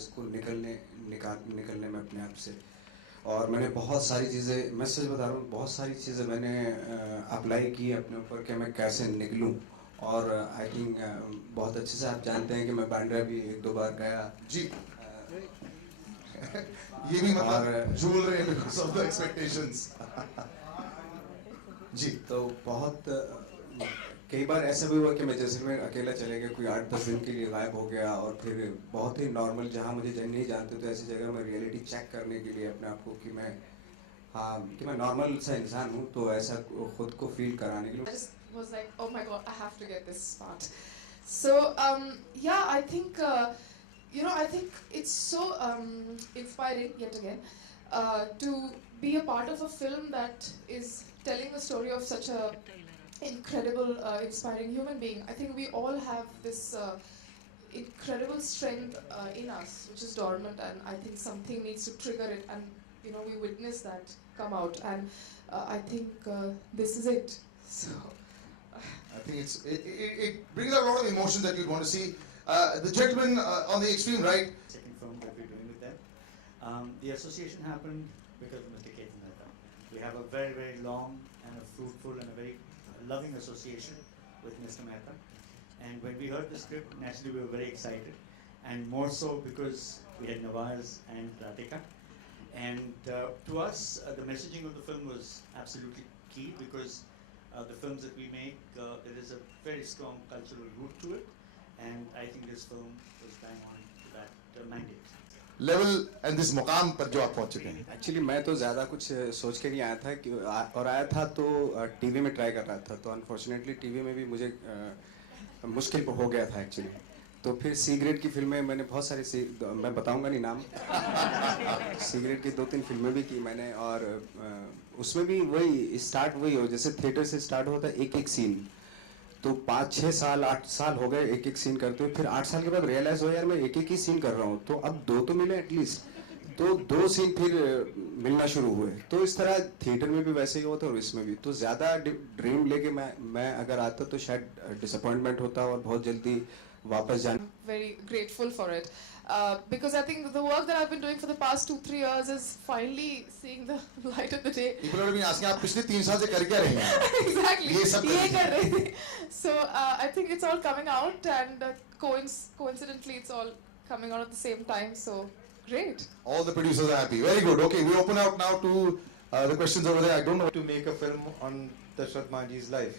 इसको निकलने में अपने आप से। और मैंने बहुत सारी चीज़ें, मैं सच बता रहा हूँ, बहुत सारी चीज़ें मैंने अप्लाई की अपने ऊपर कि मैं कैसे निकलूँ। और आई थिंक बहुत अच्छे से आप जानते हैं कि मैं बांद्रा भी एक दो बार गया जी। ये भी मतलब और झूल रहे हैं बिकॉज ऑफ द एक्सपेक्टेशंस। जी। तो बहुत कई बार ऐसा भी हुआ कि मैं जैसलमेर अकेला चले गया, कोई 8-10 दिन के लिए गायब हो गया, और फिर बहुत ही नॉर्मल, जहाँ मुझे नहीं जानते तो ऐसी जगह मैं रियलिटी चेक करने के लिए अपने आप को कि मैं, हाँ, कि मैं नॉर्मल सा इंसान हूँ, तो ऐसा खुद को फील कराने के लिए। I just was like, oh my god, I have to get this part. So yeah, I think I think it's so inspiring yet again to be a part of a film that is telling the story of such a incredible, inspiring human being. I think we all have this incredible strength in us, which is dormant, and I think something needs to trigger it, and we witness that come out, and I think this is it. So. I think it brings out a lot of emotion that you'd want to see. The gentleman on the extreme right. Second film that we're doing with them. The association happened because of Mr. Ketan Mehta. We have a very, very long and a fruitful and a very loving association with Mr. Mehta. And when we heard the script, naturally we were very excited. And more so because we had Nawaz and Radhika. And to us, the messaging of the film was absolutely key because the films that we make, there is a very strong cultural root to it, and I think this film was bang on to that mandate. Level and this मुकाम पर जो आप पहुंच चुके हैं। Actually मैं तो ज़्यादा कुछ सोच के नहीं आया था कि और आया था तो टीवी में ट्राई कर रहा था, तो अनफॉर्चुनेटली टीवी में भी मुझे मुश्किल हो गया था एक्चुअली। तो फिर सी ग्रेड की फिल्में मैंने बहुत सारी मैं बताऊंगा नहीं नाम। सी ग्रेड की 2-3 फिल्में भी की मैंने, और उसमें भी वही स्टार्ट वही हो, जैसे थिएटर से स्टार्ट होता है एक एक सीन, तो 5-6 साल 8 साल हो गए एक एक सीन करते हुए। फिर 8 साल के बाद रियलाइज हो यार मैं एक एक ही सीन कर रहा हूँ, तो अब 2 तो मिले एटलीस्ट, तो 2 सीन फिर मिलना शुरू हुए। तो इस तरह थिएटर में भी वैसे ही होता और इसमें भी। तो ज़्यादा ड्रीम लेके मैं अगर आता तो शायद डिसअपॉइंटमेंट होता और बहुत जल्दी वापस जाना। Very grateful for it. Because I think the work that I've been doing for the past 2-3 years is finally seeing the light of the day. People are being asking आप पिछले 3 साल से कर क्या रहे हैं? Exactly. ये सब ये कर रहे थे. So I think it's all coming out, and coincidentally it's all coming out at the same time. So great. All the producers are happy. Very good. Okay, we open out now to the questions over there. I don't know. To make a film on Dashrath Manjhi's life,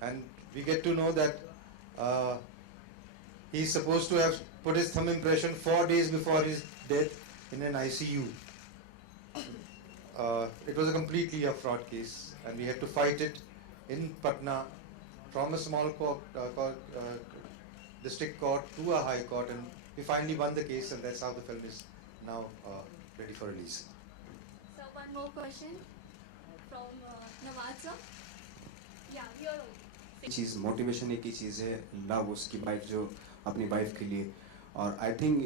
and we get to know that he's supposed to have put his thumb impression 4 days before his death in an ICU. It was a completely a fraud case, and we had to fight it in Patna from a small district court to a high court, and we finally won the case, and that's how the film is now ready for release. So one more question from Nawaz sir. Yeah, you're okay. Cheese motivation एक ही चीज़ है, love उसकी wife जो अपनी wife के लिए, और I think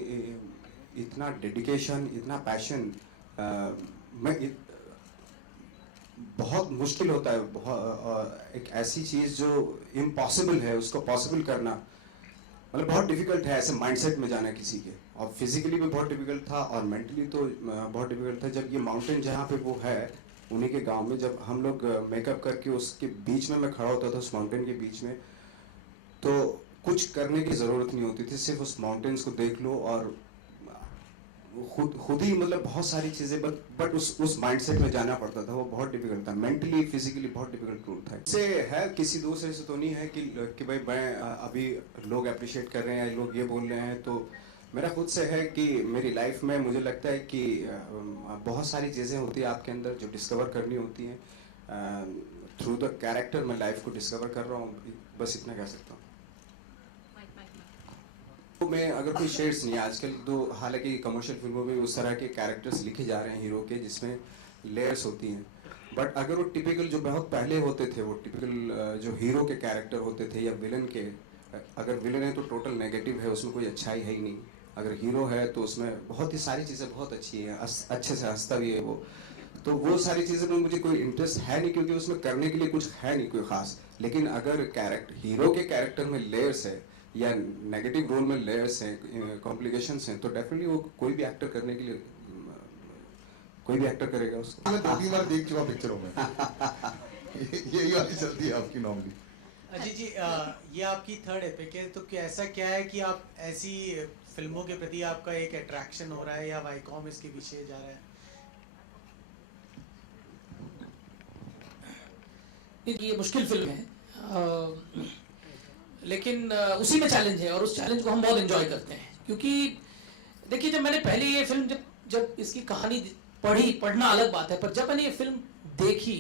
इतना dedication, इतना पैशन बहुत मुश्किल होता है। एक ऐसी चीज़ जो इम्पॉसिबल है उसको पॉसिबल करना मतलब बहुत डिफिकल्ट है, ऐसे माइंडसेट में जाना किसी के, और फिजिकली भी बहुत डिफिकल्ट था और मेंटली तो बहुत डिफिकल्ट था। जब ये माउंटेन जहाँ पे वो है उन्हीं के गांव में, जब हम लोग मेकअप करके उसके बीच में मैं खड़ा होता था, उस माउंटेन के बीच में, तो कुछ करने की ज़रूरत नहीं होती थी, सिर्फ उस माउंटेन्स को देख लो और खुद ही मतलब बहुत सारी चीज़ें, बट उस माइंडसेट में जाना पड़ता था। वो बहुत डिफिकल्ट था, मेंटली फिजिकली बहुत डिफिकल्ट रूट था। इससे है किसी दूसरे से तो नहीं है कि भाई मैं अभी लोग अप्रिशिएट कर रहे हैं, लोग ये बोल रहे हैं, तो मेरा खुद से है कि मेरी लाइफ में मुझे लगता है कि बहुत सारी चीज़ें होती हैं आपके अंदर जो डिस्कवर करनी होती हैं। थ्रू द कैरेक्टर मैं लाइफ को डिस्कवर कर रहा हूँ, बस इतना कह सकता हूँ। तो मैं अगर कोई शेड्स नहीं है आजकल, तो हालांकि कमर्शियल फिल्मों में उस तरह के कैरेक्टर्स लिखे जा रहे हैं हीरो के जिसमें लेयर्स होती हैं, बट अगर वो टिपिकल जो बहुत पहले होते थे, वो टिपिकल जो हीरो के कैरेक्टर होते थे या विलन के, अगर विलन है तो टोटल नेगेटिव है, उसमें कोई अच्छाई है ही नहीं। अगर हीरो है तो उसमें बहुत ही सारी चीज़ें बहुत अच्छी हैं, अच्छे से हंसता भी है वो, तो वो सारी चीज़ें में मुझे कोई इंटरेस्ट है नहीं, क्योंकि उसमें करने के लिए कुछ है नहीं कोई ख़ास। लेकिन अगर हीरो के कैरेक्टर में लेयर्स है या नेगेटिव रोल में लेयर्स हैं, कॉम्प्लिकेशंस हैं, तो डेफिनेटली वो कोई भी एक्टर करने के लिए कोई भी एक्टर करेगा उसको। मैं 2-3 बार देख चुका पिक्चरों में। यही वाली चलती है आपकी नॉर्मली। अजीत जी, ये आपकी थर्ड एपिक है, तो क्या ऐसा क्या है कि आप ऐसी फिल्मों के प्रति आपका एक अट्रैक्शन हो रहा है या वाईकॉम इसके पीछे जा रहा है? ये मुश्किल फिल्म है, लेकिन उसी में चैलेंज है और उस चैलेंज को हम बहुत एंजॉय करते हैं। क्योंकि देखिए, जब मैंने पहले ये फिल्म जब इसकी कहानी पढ़ना अलग बात है, पर जब मैंने ये फिल्म देखी